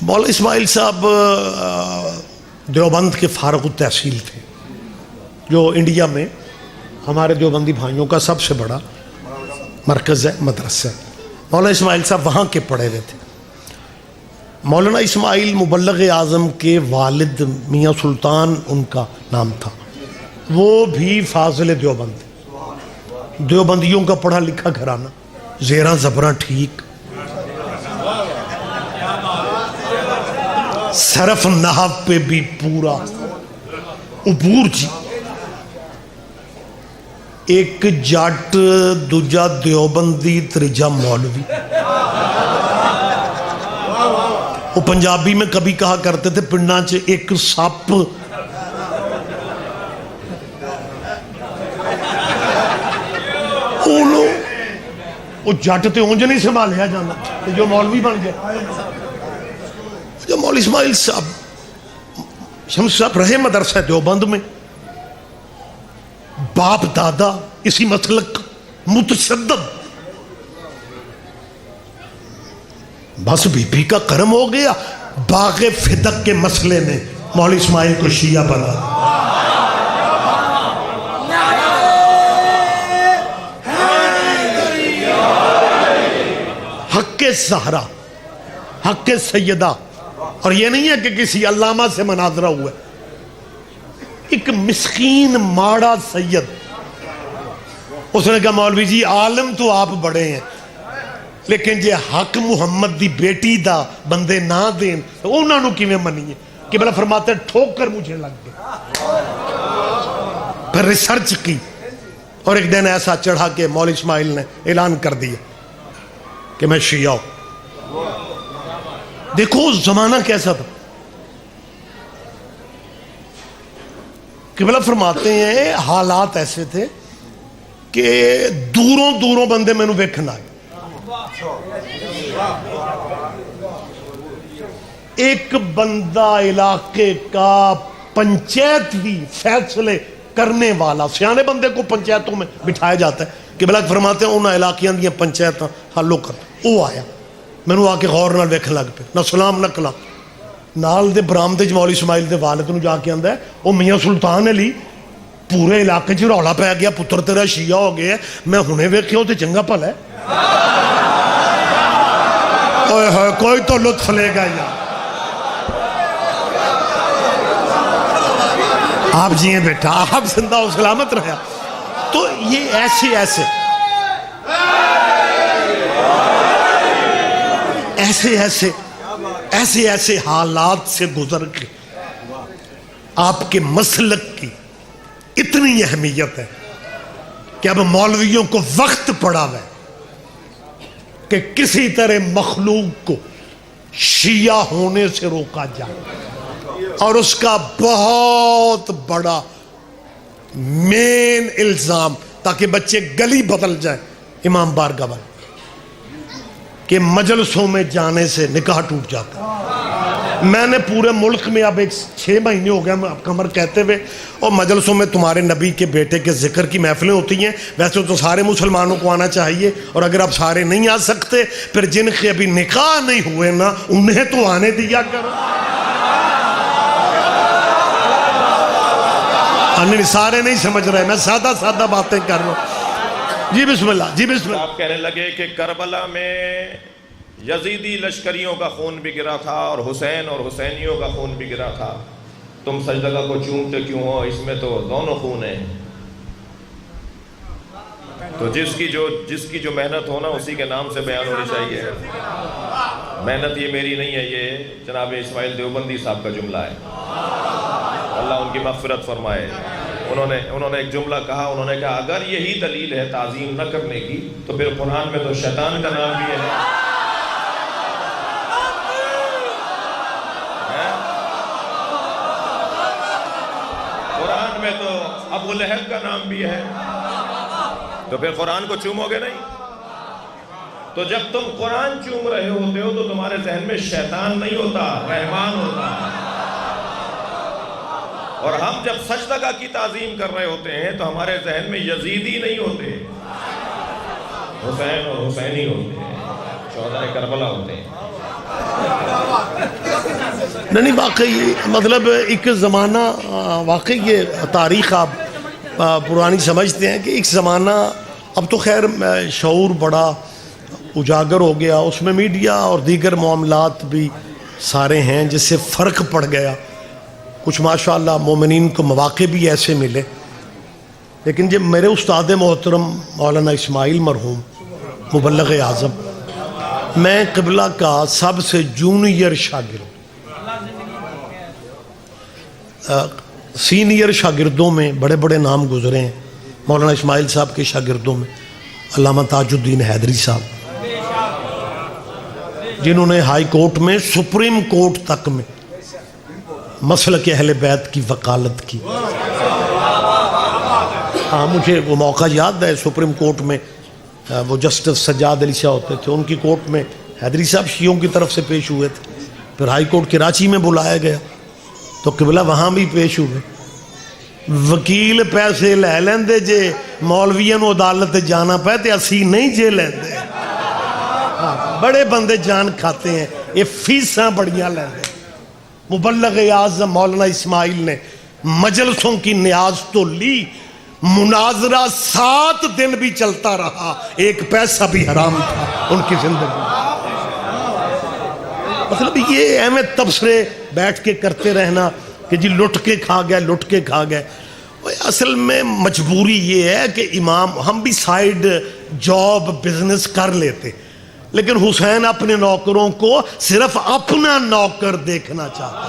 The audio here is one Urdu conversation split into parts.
مولانا اسماعیل صاحب دیوبند کے فارغ التحصیل تھے، جو انڈیا میں ہمارے دیوبندی بھائیوں کا سب سے بڑا مرکز ہے، مدرسہ ہے۔ مولانا اسماعیل صاحب وہاں کے پڑھے ہوئے تھے۔ مولانا اسماعیل مبلغ اعظم کے والد میاں سلطان ان کا نام تھا، وہ بھی فاضل دیوبند تھے، دیوبندیوں کا پڑھا لکھا گھرانہ، زیراں زبراں ٹھیک، صرف نحو پہ بھی پورا عبور جی۔ ایک جٹ، دوجا دیوبندی، تریجا مولوی۔ وہ پنجابی میں کبھی کہا کرتے تھے پنڈاں چ ایک سپ وہ جٹ تے اونج نہیں سنبھالیا جانا، جو مولوی بن گیا۔ جو مولانا اسماعیل صاحب شمس صاحب رہے مدرسہ دیوبند میں، باپ دادا اسی مسلک متشدد، بس بی بی کا کرم ہو گیا، باغ فدق کے مسئلے میں مولانا اسماعیل کو شیعہ بنا۔ حق زہرا، حق سیدہ، اور یہ نہیں ہے کہ کسی علامہ سے مناظرہ ہوا ہے، ایک مسکین ماڑا سید، اس نے کہا مولوی جی عالم تو آپ بڑے ہیں، لیکن جے حق محمد دی بیٹی دا بندے نہ دین انہاں نو کیویں منیے؟ کہ بلا فرماتے ٹھوکر مجھے لگ گئے۔ پھر ریسرچ کی اور ایک دن ایسا چڑھا کہ مولانا اسماعیل نے اعلان کر دیا کہ میں شیعہ ہوں۔ دیکھو زمانہ کیسا تھا۔ قبلہ فرماتے ہیں حالات ایسے تھے کہ دوروں دوروں بندے میں نو ویکھن آئے۔ ایک بندہ علاقے کا پنچایت بھی فیصلے کرنے والا، سیانے بندے کو پنچایتوں میں بٹھایا جاتا ہے کہ بلا فرماتے ہیں انہاں علاقیاں دیاں پنچایتاں حلو کر۔ وہ آیا، میں نو آ کے غور نال ویکھن لگ پہ، نہ سلام نہ کلام۔ نال دے برامدے چ مولانا اسماعیل دے والد نو جا کے آندا ہے او میاں سلطان علی، پورے علاقے چ رولا پی گیا، پتر تیرا شیعہ ہو گیا، میں ہنے ویکھیا تے چنگا بھلا ہے۔ اوئے ہوئے کوئی تو لطف لے گا یار۔ آپ جیئے بیٹا، آپ زندہ و سلامت رہا۔ تو یہ ایسے حالات سے گزر کے آپ کے مسلک کی اتنی اہمیت ہے کہ اب مولویوں کو وقت پڑا ہے کہ کسی طرح مخلوق کو شیعہ ہونے سے روکا جائے، اور اس کا بہت بڑا مین الزام، تاکہ بچے گلی بدل جائیں امام بارگاہ والے، کہ مجلسوں میں جانے سے نکاح ٹوٹ جاتا ہے۔ میں نے پورے ملک میں اب 6 مہینے ہو گئے کمر کہتے ہوئے، اور مجلسوں میں تمہارے نبی کے بیٹے کے ذکر کی محفلیں ہوتی ہیں، ویسے تو سارے مسلمانوں کو آنا چاہیے، اور اگر آپ سارے نہیں آ سکتے پھر جن کے ابھی نکاح نہیں ہوئے نا انہیں تو آنے دیا کرو۔ سارے نہیں سمجھ رہے، میں سادہ سادہ باتیں کر رہا ہوں۔ جی بسم اللہ، جی بسم اللہ۔ آپ کہنے لگے کہ کربلا میں یزیدی لشکریوں کا خون بھی گرا تھا اور حسین اور حسینیوں کا خون بھی گرا تھا، تم سجدہ کو چومتے کیوں ہو؟ اس میں تو دونوں خون ہیں۔ تو جس کی جو محنت ہو نا اسی کے نام سے بیان ہونی چاہیے۔ محنت یہ میری نہیں ہے، یہ جناب اسماعیل دیوبندی صاحب کا جملہ ہے، اللہ ان کی مغفرت فرمائے۔ انہوں نے ایک جملہ کہا، انہوں نے کہا اگر یہی دلیل ہے تعظیم نہ کرنے کی تو پھر قرآن میں تو شیطان کا نام بھی ہے۔ قرآن میں تو ابو لہب کا نام بھی ہے، تو پھر قرآن کو چومو گے نہیں؟ تو جب تم قرآن چوم رہے ہوتے ہو تو تمہارے ذہن میں شیطان نہیں ہوتا، رحمان ہوتا ہے۔ اور ہم جب سجدہ کی تعظیم کر رہے ہوتے ہیں تو ہمارے ذہن میں یزیدی نہیں ہوتے، حسین اور حسینی ہوتے ہیں، شہدائے کربلا ہوتے ہیں۔ نہیں واقعی مطلب ایک زمانہ واقعی یہ تاریخ آپ پرانی سمجھتے ہیں کہ ایک زمانہ اب تو خیر شعور بڑا اجاگر ہو گیا, اس میں میڈیا اور دیگر معاملات بھی سارے ہیں جس سے فرق پڑ گیا. کچھ ماشاءاللہ مومنین کو مواقع بھی ایسے ملے. لیکن جب میرے استاد محترم مولانا اسماعیل مرحوم مبلغ اعظم, میں قبلہ کا سب سے جونیئر شاگرد, سینئر شاگردوں میں بڑے بڑے نام گزرے ہیں. مولانا اسماعیل صاحب کے شاگردوں میں علامہ تاج الدین حیدری صاحب, جنہوں نے ہائی کورٹ میں سپریم کورٹ تک میں مسلک اہل بیت کی وکالت کی. ہاں مجھے وہ موقع یاد ہے, سپریم کورٹ میں وہ جسٹس سجاد علی شاہ ہوتے تھے, ان کی کورٹ میں حیدری صاحب شیعوں کی طرف سے پیش ہوئے تھے. پھر ہائی کورٹ کراچی میں بلایا گیا تو قبلہ وہاں بھی پیش ہوئے. وکیل پیسے لے لیندے جے مولویاں نو عدالت جانا پہ تے اسی نہیں جے لیندے. بڑے بندے جان کھاتے ہیں, یہ فیساں بڑیاں لیندے. مبلغ اعظم مولانا اسماعیل نے مجلسوں کی نیاز تو لی, مناظرہ 7 دن بھی چلتا رہا, ایک پیسہ بھی حرام تھا ان کی زندگی. مطلب یہ اہم تبصرے بیٹھ کے کرتے رہنا کہ جی لٹ کے کھا گئے لٹ کے کھا گئے. اصل میں مجبوری یہ ہے کہ امام, ہم بھی سائیڈ جاب بزنس کر لیتے, لیکن حسین اپنے نوکروں کو صرف اپنا نوکر دیکھنا چاہتا.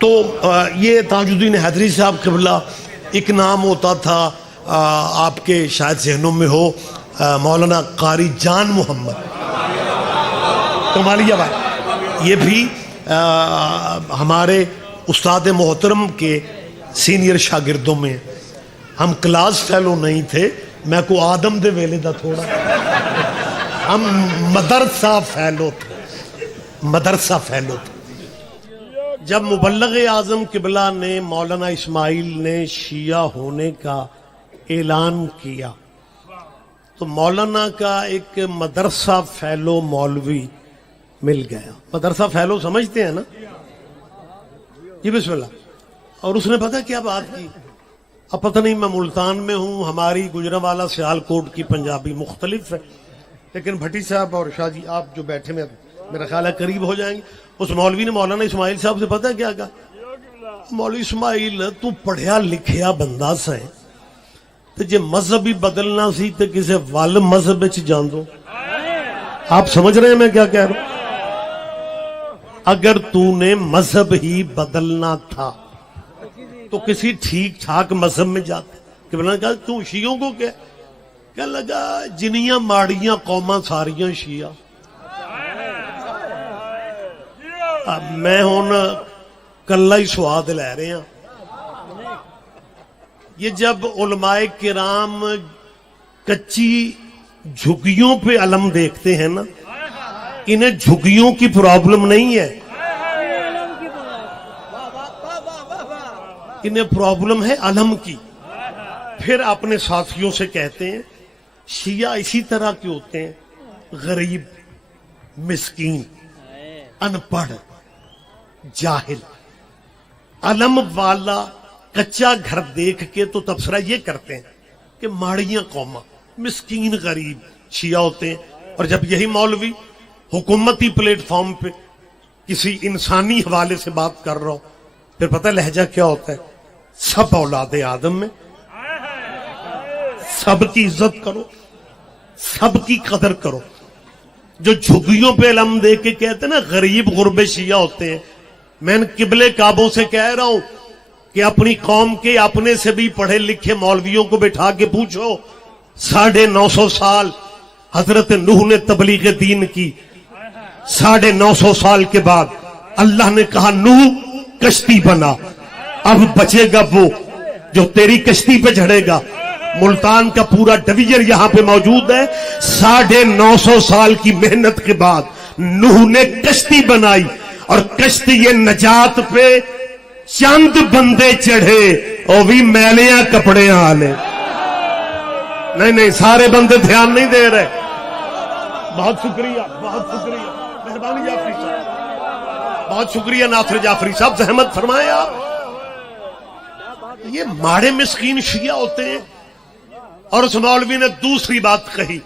تو یہ تاج الدین حیدری صاحب قبلہ, ایک نام ہوتا تھا آپ کے شاید ذہنوں میں ہو, مولانا قاری جان محمد کمالیہ بھائی. یہ بھی ہمارے استاد محترم کے سینئر شاگردوں میں. ہم کلاس فیلو نہیں تھے, میں کو آدم دے ویلے دا تھوڑا, ہم مدرسہ فیلو تھے, مدرسہ فیلو تھے. جب مبلغ اعظم قبلہ نے مولانا اسماعیل نے شیعہ ہونے کا اعلان کیا تو مولانا کا ایک مدرسہ فیلو مولوی مل گیا. مدرسہ فیلو سمجھتے ہیں نا جی, بسم اللہ. اور اس نے پتہ کیا بات کی, اب پتہ نہیں میں ملتان میں ہوں, ہماری گجرانوالہ سیالکوٹ کی پنجابی مختلف ہے, لیکن بھٹی صاحب اور شاہ جی آپ جو بیٹھے میں میرا خیال ہے قریب ہو جائیں گے. اس مولوی نے مولانا اسماعیل صاحب سے پتہ کیا کہا, مولوی اسماعیل تو پڑھیا لکھیا بندہ سائیں تو جے مذہب ہی بدلنا سی تو کسے وال مذہب وچ جان دو. آپ سمجھ رہے ہیں میں کیا کہہ رہا ہوں؟ اگر تو نے مذہب ہی بدلنا تھا تو کسی ٹھیک ٹھاک مذہب میں جاتے. کہ بنا کہا تو شیعوں کو کیا لگا, جنیاں ماڑیاں قوماں ساریاں شیعہ. اب میں ہون کلہ ہی سواد لے رہے ہیں. یہ جب علماء کرام کچی جھگیوں پہ علم دیکھتے ہیں نا, انہیں جھگیوں کی پرابلم نہیں ہے, انہیں پرابلم ہے علم کی. پھر اپنے ساتھیوں سے کہتے ہیں شیعہ اسی طرح کے ہوتے ہیں, غریب, مسکین, ان پڑھ, جاہل. علم والا کچا گھر دیکھ کے تو تبصرہ یہ کرتے ہیں کہ ماڑیاں قوماں, مسکین غریب شیعہ ہوتے ہیں. اور جب یہی مولوی حکومتی پلیٹ فارم پہ کسی انسانی حوالے سے بات کر رہا ہو, پھر پتہ لہجہ کیا ہوتا ہے, سب اولاد آدم میں سب کی عزت کرو, سب کی قدر کرو. جو جھگیوں پہ علم دے کے کہتے ہیں نا غریب غربے شیعہ ہوتے ہیں, میں ان قبلے کعبوں سے کہہ رہا ہوں کہ اپنی قوم کے اپنے سے بھی پڑھے لکھے مولویوں کو بٹھا کے پوچھو, 950 سال حضرت نوح نے تبلیغ دین کی, 950 سال کے بعد اللہ نے کہا نوح کشتی بنا, اب بچے گا وہ جو تیری کشتی پہ چڑھے گا. ملتان کا پورا ڈویژن یہاں پہ موجود ہے. 950 سال کی محنت کے بعد نوح نے کشتی بنائی, اور کشتی یہ نجات پہ چند بندے چڑھے, اور بھی میلیاں کپڑے آلے. نہیں سارے بندے دھیان نہیں دے رہے. بہت شکریہ، بہت شکریہ، مہربانی جعفری صاحب، بہت شکریہ ناصر جعفری صاحب، زحمت فرمائیں آپ۔ یہ ماڑے مسکین شیعہ ہوتے ہیں۔ اور اس مولوی نے دوسری بات کہی،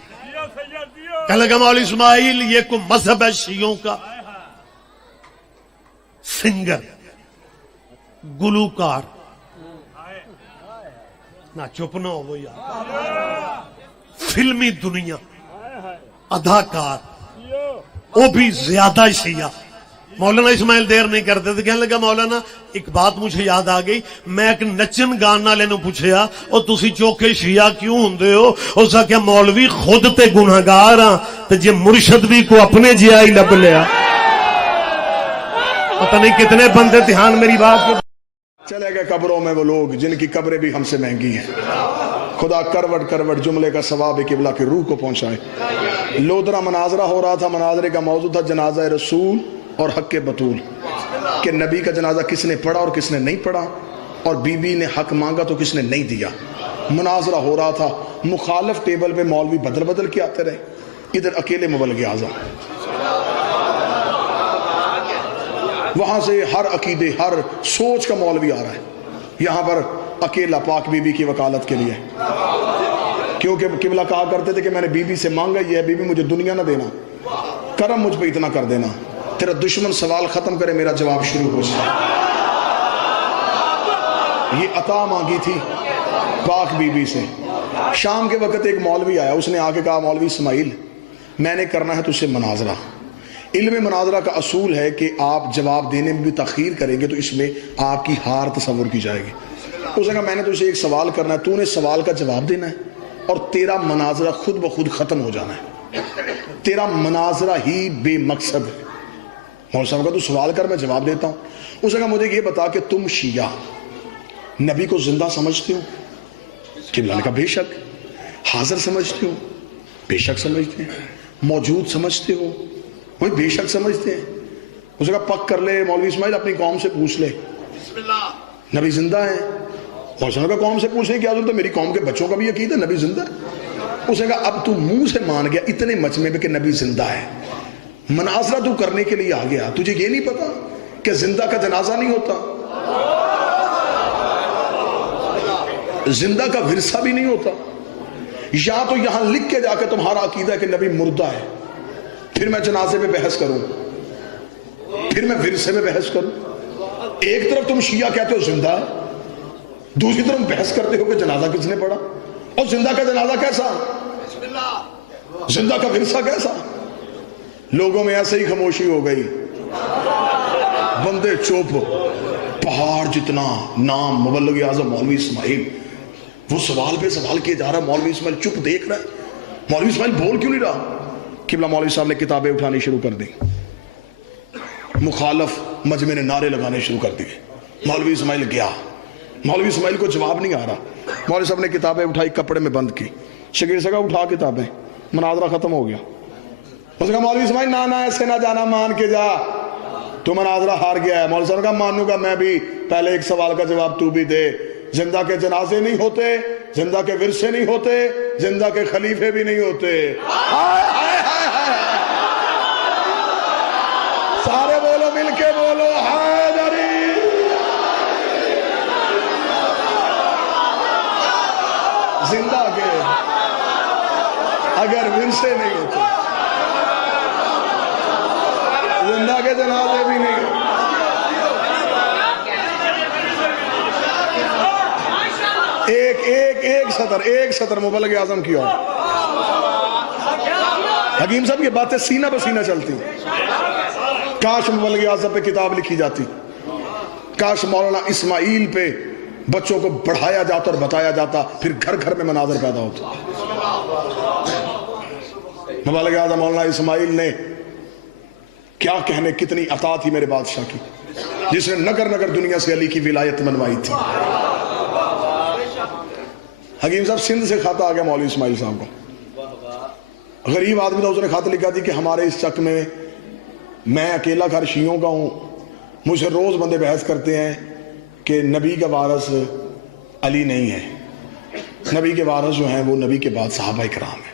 کہنے لگا مولوی اسماعیل یہ کوئی مذہب ہے شیعوں کا؟ سنگر، گلوکار، نہ چپ نہ ہو یار، فلمی دنیا، اداکار، وہ بھی زیادہ شیعہ۔ مولانا اسماعیل دیر نہیں کرتے تھے، کہنے لگا مولانا ایک بات مجھے یاد آ گئی، میں ایک نچن گان والے نو پوچھیا او تسی چوکے شیعہ کیوں ہوندے ہو؟ اس آخیا مولوی خود تے گناہگار ہاں تے جے مرشد بھی کو اپنے جیا ہی لب لیا۔ پتہ نہیں کتنے بندے دھیان میری بات کو۔ چلے گئے قبروں میں وہ لوگ جن کی قبریں بھی ہم سے مہنگی ہیں، خدا کروٹ کروٹ جملے کا ثواب قبلہ کی روح کو پہنچائے۔ لودرا مناظرہ ہو رہا تھا، مناظرے کا موضوع تھا جنازہ رسول اور حق بطول، کہ نبی کا جنازہ کس نے پڑھا اور کس نے نہیں پڑھا، اور بی بی نے حق مانگا تو کس نے نہیں دیا۔ مناظرہ ہو رہا تھا، مخالف ٹیبل پہ مولوی بدل بدل کے آتے رہے، ادھر اکیلے مبلغ اعظم، وہاں سے ہر عقیدے ہر سوچ کا مولوی آ رہا ہے، یہاں پر اکیلا پاک بی بی کی وکالت کے لیے، کیونکہ قبلہ کہا کرتے تھے کہ میں نے بی بی سے مانگا یہ ہے بی بی مجھے دنیا نہ دینا، کرم مجھ پہ اتنا کر دینا، تیرا دشمن سوال ختم کرے میرا جواب شروع ہو جائے۔ یہ عطا مانگی تھی پاک بی بی سے۔ شام کے وقت ایک مولوی آیا، اس نے آ کے کہا مولوی اسماعیل میں نے کرنا ہے تجھ سے مناظرہ۔ علم مناظرہ کا اصول ہے کہ آپ جواب دینے میں بھی تاخیر کریں گے تو اس میں آپ کی ہار تصور کی جائے گی۔ اس نے کہا میں نے تجھ سے ایک سوال کرنا ہے، تو نے سوال کا جواب دینا ہے اور تیرا مناظرہ خود بخود ختم ہو جانا ہے، تیرا مناظرہ ہی بے مقصد ہے۔ مولوی صاحب کہا تو سوال کر میں جواب دیتا ہوں۔ اس نے کہا مجھے یہ بتا کہ تم شیعہ نبی کو زندہ سمجھتے ہو؟ قبلہ نے کہا بے شک۔ حاضر سمجھتے ہو؟ بے شک سمجھتے ہیں۔ موجود سمجھتے ہو؟ وہی بے شک سمجھتے ہیں۔ اس نے کہا پک کر لے مولوی اسماعیل اپنی قوم سے پوچھ لے نبی زندہ ہے؟ مولوی صاحب نے کہا قوم سے پوچھنے کی کیا ضرورت ہے، میری قوم کے بچوں کا بھی عقید ہے نبی زندہ ہے۔ اس نے کہا اب تو منہ سے مان گیا اتنے مجمع میں کہ نبی زندہ ہے، مناظرہ تو کرنے کے لیے آ گیا، تجھے یہ نہیں پتا کہ زندہ کا جنازہ نہیں ہوتا، زندہ کا ورثہ بھی نہیں ہوتا، یا تو یہاں لکھ کے جا کے تمہارا عقیدہ ہے کہ نبی مردہ ہے، پھر میں جنازے پہ بحث کروں، پھر میں ورثے میں بحث کروں۔ ایک طرف تم شیعہ کہتے ہو زندہ ہے، دوسری طرف بحث کرتے ہو کہ جنازہ کس نے پڑھا، اور زندہ کا جنازہ کیسا، زندہ کا ورثہ کیسا۔ لوگوں میں ایسے ہی خاموشی ہو گئی، بندے چوپ، پہاڑ جتنا نام مبلغ اعظم مولوی اسماعیل، وہ سوال پہ سوال کیے جا رہا ہے، مولوی اسماعیل چپ دیکھ رہا ہے، مولوی اسماعیل بول کیوں نہیں رہا۔ قبلہ مولوی صاحب نے کتابیں اٹھانی شروع کر دی، مخالف مجمع نے نعرے لگانے شروع کر دیے، مولوی اسماعیل گیا، مولوی اسماعیل کو جواب نہیں آ رہا، مولوی صاحب نے کتابیں اٹھائی کپڑے میں بند کی، شگیر سے کہا اٹھا کتابیں، مناظرہ ختم ہو گیا۔ اس نے کہا مولوی اسماعیل نہ ایسے نہ جانا، مان کے جا، تو مناظرہ ہار گیا ہے۔ مولوی صاحب نے کہا مانوں گا میں بھی، پہلے ایک سوال کا جواب تو بھی دے، زندہ کے جنازے نہیں ہوتے، زندہ کے ورثے نہیں ہوتے، زندہ کے خلیفے بھی نہیں ہوتے۔ سارے بولو مل کے بولو حیدری۔ زندہ کے اگر ورثے نہیں ہوتے، زندہ کے جنازے بھی نہیں ہوتے۔ ایک سطر مبلغ اعظم کی اور حکیم صاحب یہ باتیں سینہ بسینہ چلتی، کاش مبلغ اعظم پہ کتاب لکھی جاتی، کاش مولانا اسماعیل پہ بچوں کو پڑھایا جاتا اور بتایا جاتا، پھر گھر گھر میں مناظر پیدا ہوتا۔ مبلغ اعظم مولانا اسماعیل نے کیا کہنے، کتنی عطا تھی میرے بادشاہ کی، جس نے نگر نگر دنیا سے علی کی ولایت منوائی تھی۔ حکیم صاحب سندھ سے خط آ گیا مولوی اسماعیل صاحب کو، غریب آدمی تھا، اس نے خط لکھا تھی کہ ہمارے اس چک میں میں اکیلا گھر شیعوں کا ہوں، مجھ سے روز بندے بحث کرتے ہیں کہ نبی کا وارث علی نہیں ہے، نبی کے وارث جو ہیں وہ نبی کے بعد صحابہ کرام ہیں،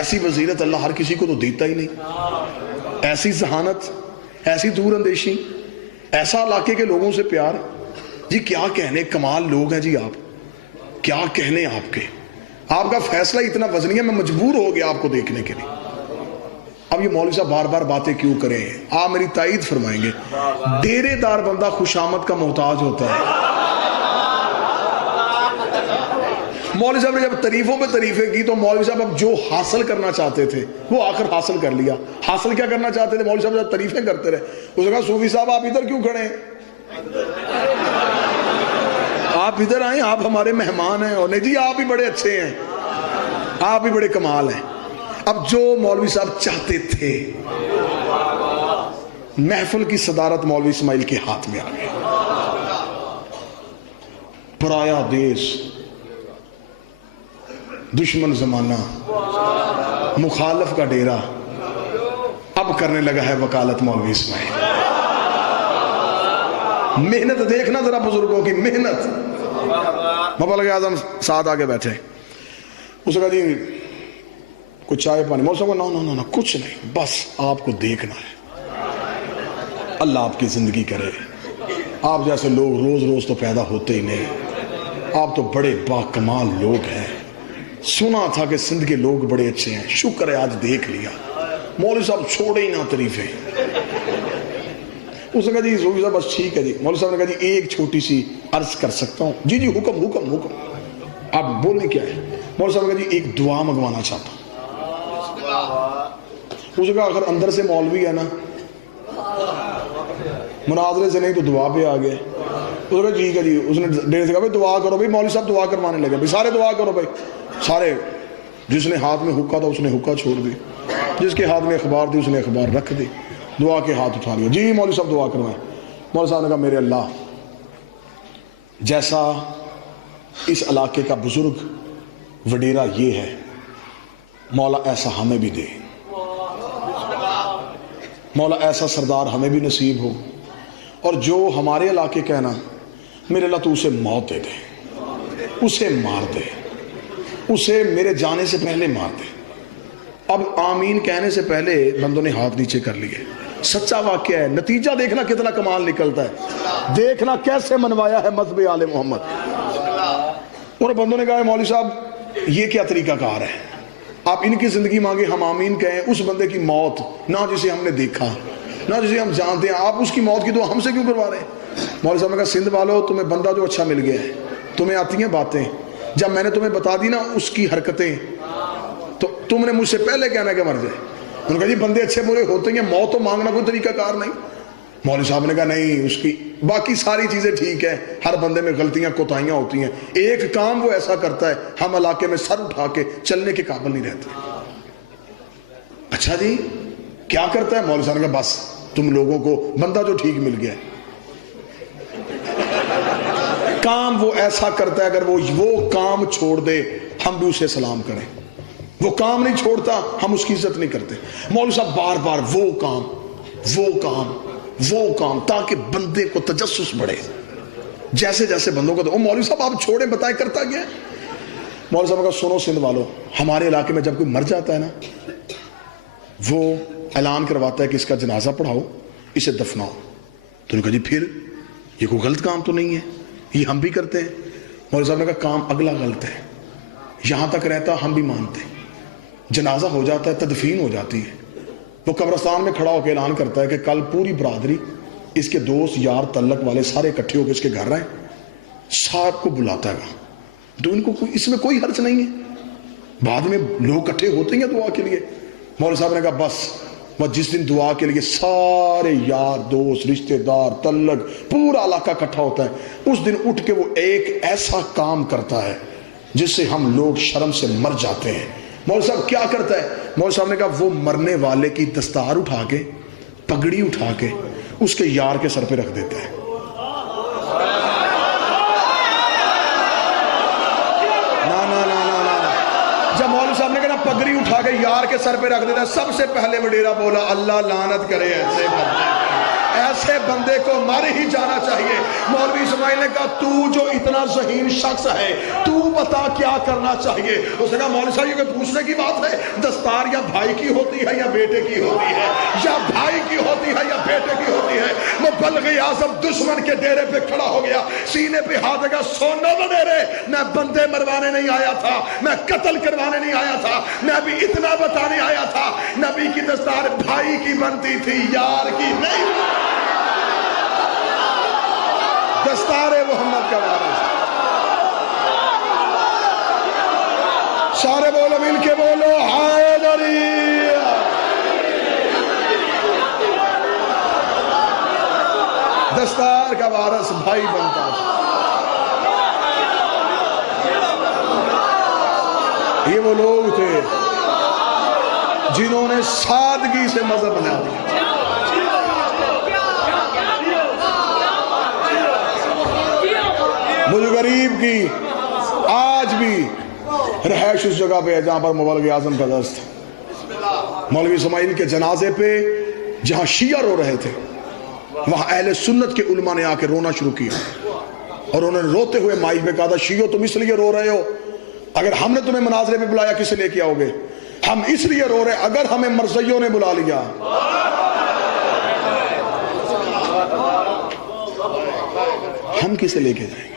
ایسی وزیرت اللہ ہر کسی کو تو دیتا ہی نہیں، ایسی ذہانت، ایسی دور اندیشی، ایسا علاقے کے لوگوں سے پیار. جی کیا کہنے، کمال لوگ ہیں جی آپ، کیا کہنے آپ کے. آپ کا فیصلہ اتنا وزنی ہے، میں مجبور ہو گیا آپ کو دیکھنے کے لیے. اب یہ مولوی صاحب بار بار باتیں کیوں کریں؟ آپ میری تائید فرمائیں گے. ڈیرے دار بندہ خوشامد کا محتاج ہوتا ہے. مولوی صاحب نے جب تعریفوں پہ تعریفیں کی تو مولوی صاحب اب جو حاصل کرنا چاہتے تھے وہ آخر حاصل کر لیا. حاصل کیا کرنا چاہتے تھے؟ مولوی صاحب جب تعریفیں کرتے رہے، اس نے کہا صوفی صاحب آپ ادھر کیوں کھڑے ہیں؟ آپ ادھر آئیں، آپ ہمارے مہمان ہیں. اور نہیں جی آپ ہی بڑے اچھے ہیں، آپ ہی بڑے کمال ہیں. اب جو مولوی صاحب چاہتے تھے، محفل کی صدارت مولوی اسماعیل کے ہاتھ میں آ گئی. پرایا دیش، دشمن زمانہ، مخالف کا ڈیرا، اب کرنے لگا ہے وکالت مولوی اسماعیل. محنت دیکھنا ذرا بزرگوں کی محنت. مبلغ اعظم ساتھ آگے بیٹھے، اس نے کہا جی کچھ چائے پانی. مولوی صاحب نو نو کچھ نہیں، بس آپ کو دیکھنا ہے. اللہ آپ کی زندگی کرے. آپ جیسے لوگ روز روز تو پیدا ہوتے ہی نہیں، آپ تو بڑے با کمال لوگ ہیں. سنا تھا کہ سندھ کے لوگ بڑے اچھے ہیں، شکر ہے آج دیکھ لیا. مولوی صاحب چھوڑے ہی نہ تعریفیں. اس نے کہا جی صوفی صاحب بس ٹھیک ہے جی. مولوی صاحب نے کہا جی ایک چھوٹی سی عرض کر سکتا ہوں؟ جی جی حکم حکم حکم. آپ بولنے کیا ہے؟ مولوی صاحب نے کہا جی ایک دعا منگوانا چاہتا ہوں. اس نے کہا اگر اندر سے مولوی ہے نا، مناظرے سے نہیں تو دعا پہ آ گئے. اس نے کہا ٹھیک ہے جی. اس نے ڈیرے سے کہا بھائی دعا کرو. بھائی مولوی صاحب دعا کروانے لگے. بھائی سارے دعا کرو. بھائی سارے، جس نے ہاتھ میں حکا تھا اس نے حکا چھوڑ دی، جس کے ہاتھ میں اخبار تھی اس نے اخبار رکھ دی. دعا کے ہاتھ اٹھا لیا. جی مولوی صاحب دعا کروائیں. مولوی صاحب نے کہا میرے اللہ، جیسا اس علاقے کا بزرگ وڈیرا یہ ہے، مولا ایسا ہمیں بھی دے. مولا ایسا سردار ہمیں بھی نصیب ہو. اور جو ہمارے علاقے کا ہے نا، میرے اللہ تو اسے موت دے دے، اسے مار دے، اسے میرے جانے سے پہلے مار دے. اب آمین کہنے سے پہلے بندوں نے ہاتھ نیچے کر لیے. سچا واقعہ ہے. نتیجہ دیکھنا کتنا کمال نکلتا ہے، دیکھنا کیسے منوایا ہے مذہب آل محمد. اور بندوں نے کہا مولوی صاحب یہ کیا طریقہ کار ہے؟ آپ ان کی زندگی مانگے، ہم آمین کہیں. اس بندے کی موت نہ جسے ہم نے دیکھا نہ جسے ہم جانتے ہیں، آپ اس کی موت کی دعا ہم سے کیوں کروا رہے ہیں؟ مولوی صاحب نے کہا سندھ والو، تمہیں بندہ جو اچھا مل گیا ہے، تمہیں آتی ہیں باتیں. جب میں نے تمہیں بتا دی نا اس کی حرکتیں، تو تم نے مجھ سے پہلے کہنا کہ مر جائے. انہوں نے کہا جی بندے اچھے برے ہوتے ہیں، موت تو مانگنا کوئی طریقہ کار نہیں. مولوی صاحب نے کہا نہیں، اس کی باقی ساری چیزیں ٹھیک ہے، ہر بندے میں غلطیاں کوتاہیاں ہوتی ہیں، ایک کام وہ ایسا کرتا ہے ہم علاقے میں سر اٹھا کے چلنے کے قابل نہیں رہتے. اچھا جی کیا کرتا ہے؟ مولوی صاحب نے کہا بس تم لوگوں کو بندہ جو ٹھیک مل گیا ہے، کام وہ ایسا کرتا ہے، اگر وہ کام چھوڑ دے ہم بھی اسے سلام کریں. وہ کام نہیں چھوڑتا ہم اس کی عزت نہیں کرتے. مولوی صاحب بار بار وہ کام وہ کام وہ کام، تاکہ بندے کو تجسس بڑھے. جیسے جیسے بندوں کو تو مولوی صاحب آپ چھوڑیں، بتائیں کرتا گیا. مولوی صاحب کا سنو سندھ والو، ہمارے علاقے میں جب کوئی مر جاتا ہے نا، وہ اعلان کرواتا ہے کہ اس کا جنازہ پڑھاؤ، اسے دفناؤ. تو نے کہا جی پھر یہ کوئی غلط کام تو نہیں ہے، یہ ہم بھی کرتے ہیں. مولوی صاحب نے کہا کام اگلا غلط ہے، یہاں تک رہتا ہم بھی مانتے ہیں. جنازہ ہو جاتا ہے، تدفین ہو جاتی ہے، وہ قبرستان میں کھڑا ہو کے اعلان کرتا ہے کہ کل پوری برادری، اس کے دوست یار تعلق والے سارے اکٹھے ہو کے اس کے گھر رہیں، صاحب کو بلاتا ہے. تو ان کو اس میں کوئی حرج نہیں ہے، بعد میں لوگ اکٹھے ہوتے ہیں دعا کے لیے. مولوی صاحب نے کہا بس جس دن دعا کے لیے سارے یار دوست رشتہ دار تعلق پورا علاقہ اکٹھا ہوتا ہے، اس دن اٹھ کے وہ ایک ایسا کام کرتا ہے جس سے ہم لوگ شرم سے مر جاتے ہیں. مولوی صاحب کیا کرتا ہے؟ مولوی صاحب نے کہا وہ مرنے والے کی دستار اٹھا کے، پگڑی اٹھا کے اس کے یار کے سر پہ رکھ دیتا ہے. جب مولوی صاحب نے کہا پگڑی اٹھا کے یار کے سر پہ رکھ دیتا ہے، سب سے پہلے وڈیرا بولا اللہ لعنت کرے ایسے بندے. ایسے بندے کو مر ہی جانا چاہیے. مولوی اسماعیل نے کہا تو جو اتنا ذہین شخص ہے تو بتا کیا کرنا چاہیے. اس نے کہا مولوی صاحب یہ کوئی پوچھنے کی بات ہے؟ دستار یا بھائی کی ہوتی ہے یا بیٹے کی ہوتی ہے, یا بھائی کی ہوتی ہے یا بیٹے کی ہوتی ہے. مبلغ اعظم دشمن کے ڈیرے پہ کھڑا ہو گیا, سینے پہ ہاتھ لگا, سونا وڈیرے میں بندے مروانے نہیں آیا تھا, میں قتل کروانے نہیں آیا تھا, میں ابھی اتنا بتانے آیا تھا نبی کی دستار بھائی کی بنتی تھی یار کی نہیں. دستار محمد کا وارث. سارے بولو مل کے بولو حیدری. دستار کا وارث بھائی بنتا تھا. یہ وہ لوگ تھے جنہوں نے سادگی سے مذہب بنا دیا. مجھے غریب کی آج بھی رہائش اس جگہ پہ ہے جہاں پر مبلغ اعظم کا دست. مولوی اسماعیل کے جنازے پہ جہاں شیعہ رو رہے تھے وہاں اہل سنت کے علماء نے آ کے رونا شروع کیا, اور انہوں نے روتے ہوئے مائک میں کہا تھا شیعو تم اس لیے رو رہے ہو, اگر ہم نے تمہیں مناظرے پہ بلایا کسے لے کے آؤ گے؟ ہم اس لیے رو رہے اگر ہمیں مرزیوں نے بلا لیا. ہم کسے لے کے جائیں گے؟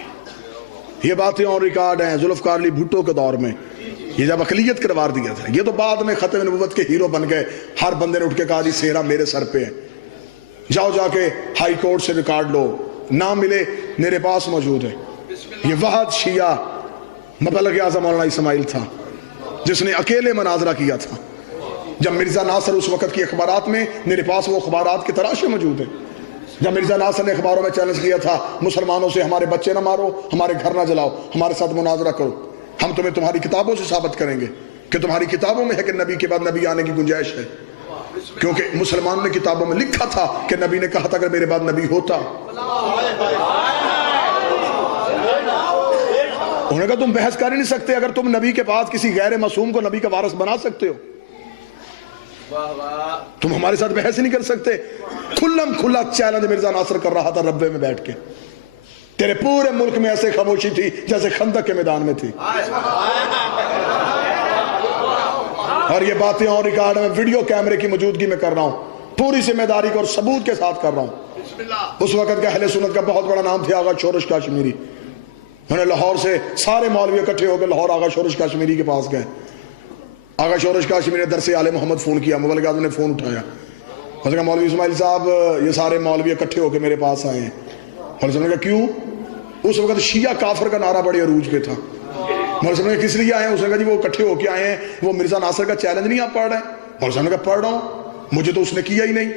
یہ باتیں اور ریکارڈ ہیں ذوالفقار علی بھٹو کے دور میں, یہ جب اقلیت قرار دیا تھا. یہ تو بعد میں ختم نبوت کے ہیرو بن گئے. ہر بندے نے اٹھ کے کہا جی سیرا میرے سر پہ ہے, جاؤ جا کے ہائی کورٹ سے ریکارڈ لو, نہ ملے میرے پاس موجود ہے. یہ واحد شیعہ مبلغ اعظم مولانا اسماعیل تھا جس نے اکیلے مناظرہ کیا تھا. جب مرزا ناصر اس وقت کی اخبارات میں, میرے پاس وہ اخبارات کے تراشے موجود ہیں, جب مرزا ناصر نے اخباروں میں چیلنج کیا تھا مسلمانوں سے ہمارے بچے نہ مارو, ہمارے گھر نہ جلاؤ, ہمارے ساتھ مناظرہ کرو, ہم تمہیں تمہاری کتابوں سے ثابت کریں گے کہ تمہاری کتابوں میں ہے کہ نبی کے بعد نبی آنے کی گنجائش ہے. کیونکہ مسلمانوں نے کتابوں میں لکھا تھا کہ نبی نے کہا تھا اگر میرے بعد نبی ہوتا. انہوں نے کہا تم بحث کر ہی نہیں سکتے اگر تم نبی کے بعد کسی غیر معصوم کو نبی کا وارث بنا سکتے ہو, تم ہمارے ساتھ بحث ہی نہیں کر سکتے. کھلم کھلا چیلنج مرزا ناصر کر رہا تھا ربے میں بیٹھ کے. تیرے پورے ملک میں ایسے خاموشی تھی جیسے خندق کے میدان میں تھی. اور یہ باتیں اور ریکارڈ میں ویڈیو کیمرے کی موجودگی میں کر رہا ہوں, پوری ذمہ داری کو اور ثبوت کے ساتھ کر رہا ہوں. اس وقت کا اہل سنت کا بہت بڑا نام تھا آغا شورش کاشمیری. انہوں نے لاہور سے سارے مولوی اکٹھے ہو کے لاہور آغا شورش کاشمیری کے پاس گئے. آغا شورش کاشمیری نے درس آل محمد فون کیا, مبلغ اعظم نے فون اٹھایا, اس نے کہا مولوی اسماعیل صاحب یہ سارے مولوی اکٹھے ہو کے میرے پاس آئے ہیں. مولوی صاحب نے کہا کیوں؟ اس وقت شیعہ کافر کا نعرہ بڑے عروج پہ تھا. مولوی صاحب نے کس لیے آئے ہیں؟ اس نے کہا جی وہ اکٹھے ہو کے آئے ہیں, وہ مرزا ناصر کا چیلنج نہیں آپ پڑھ رہے ہیں؟ مولوی صاحب نے کہا پڑھ رہا ہوں, مجھے تو اس نے کیا ہی نہیں,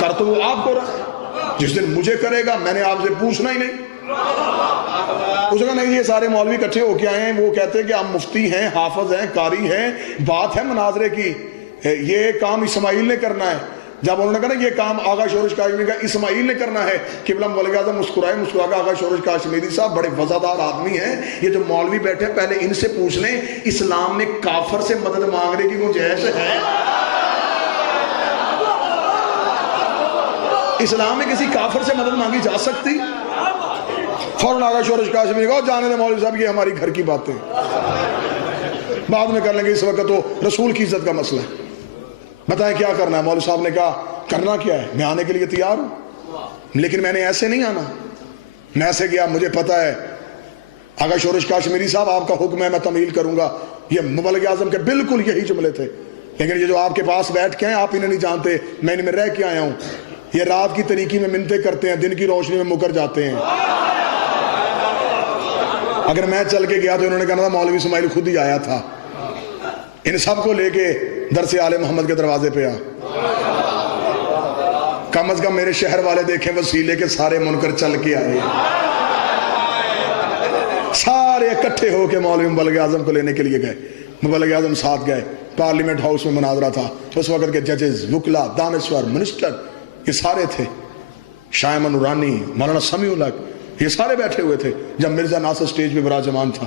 کر تو وہ آپ کو رہا, جس دن مجھے کرے گا میں نے آپ سے پوچھنا ہی نہیں. اس نے کہا نہیں یہ سارے مولوی اکٹھے ہو کے آئے ہیں, وہ کہتے ہیں کہ ہم مفتی ہیں, حافظ ہیں, قاری ہیں, بات ہے مناظرے کی, یہ کام اسماعیل نے کرنا ہے. جب انہوں نے کہا نا یہ کام آغا شورش کاشمیری کا اسماعیل نے کرنا ہے, قبلہ مبلغ اعظم مسکرائے مسکرا کے آغا شورش کاشمیری صاحب بڑے وزادار آدمی ہیں, یہ جو مولوی بیٹھے ہیں پہلے ان سے پوچھ لیں اسلام میں کافر سے مدد مانگنے کی گنجائش ہے؟ اسلام میں کسی کافر سے مدد مانگی جا سکتی؟ فوراً آغا شورش کاشمیری کہا جانے دیں مولوی صاحب یہ ہماری گھر کی باتیں بعد میں کر لیں گے, اس وقت تو رسول کی عزت کا مسئلہ ہے. بتائیں کیا کرنا ہے؟ مولوی صاحب نے کہا کرنا کیا ہے, میں آنے کے لیے تیار ہوں, لیکن میں نے ایسے نہیں آنا. میں ایسے گیا, مجھے پتا ہے آغا شورش کاشمیری صاحب آپ کا حکم ہے میں تمیل کروں گا. یہ مبلغ اعظم کے بالکل یہی جملے تھے, لیکن یہ جو آپ کے پاس بیٹھ کے ہیں آپ انہیں نہیں جانتے, میں ان میں رہ کے آیا ہوں. یہ رات کی تاریکی میں منتیں کرتے ہیں, دن کی روشنی میں مکر جاتے ہیں. اگر میں چل کے گیا تو انہوں نے کہا تھا مولوی اسماعیل خود ہی آیا تھا, ان سب کو لے کے درس آل محمد کے دروازے پہ آ. کم از کم میرے شہر والے دیکھیں وسیلے کے سارے منکر چل کے آئے, سارے اکٹھے ہو کے مولوی مبلغ اعظم کو لینے کے لیے گئے. مبلغ اعظم ساتھ گئے, پارلیمنٹ ہاؤس میں مناظرہ تھا. اس وقت کے ججز, وکلا, دانشور, منسٹر یہ سارے تھے, شائمہ نورانی, مولانا سمیع الحق, یہ سارے بیٹھے ہوئے تھے. جب مرزا ناصر سٹیج پہ براجمان تھا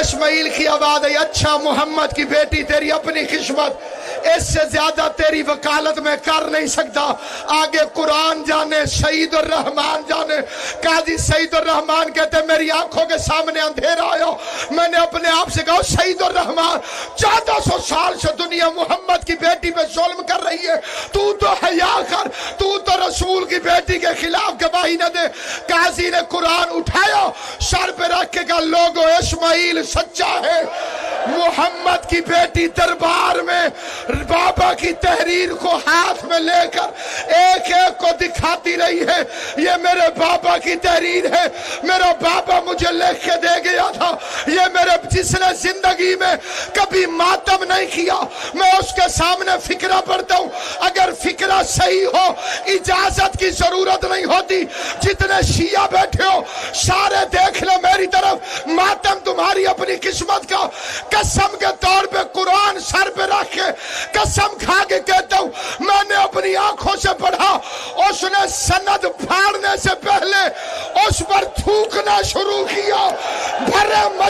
اسماعیل کی آواز ہے، اچھا محمد کی بیٹی تیری اپنی قسمت، اس سے زیادہ تیری وکالت میں کر نہیں سکتا۔ آگے قرآن جانے، سعید الرحمان جانے۔ قاضی سعید الرحمان کہتے ہیں میری آنکھوں کے سامنے اندھیرا آیا، میں نے اپنے آپ سے کہا سعید الرحمان 1400 سال سے دنیا محمد کی بیٹی پہ ظلم کر رہی ہے، تو حیا کر، تو رسول کی بیٹی کے خلاف گواہی نہ دے۔ قاضی نے قرآن اٹھایا، سر پہ رکھ کے کہا لوگو اسماعیل سچا ہے، محمد کی بیٹی دربار میں بابا کی تحریر کو ہاتھ میں لے کر ایک ایک کو دکھاتی رہی ہے، یہ میرے بابا کی تحریر ہے، میرا بابا مجھے لکھ کے دے گیا تھا، یہ میرے جس نے زندگی میں کبھی ماتم نہیں کیا، میں اس کے سامنے فقرہ پڑھتا ہوں، اگر فقرہ صحیح ہو اجازت کی ضرورت نہیں ہوتی۔ جتنے شیعہ بیٹھے ہو سارے دیکھ لو میری طرف، ماتم تمہاری اپنی قسمت کا۔ قسم کے طور پہ قرآن سر پہ رکھ کے قسم کھا کے کہتا ہوں میں نے اپنی آنکھوں سے پڑھا، اس نے سند پھاڑنے سے پہلے اس پر تھوکنا شروع کیا، بھرے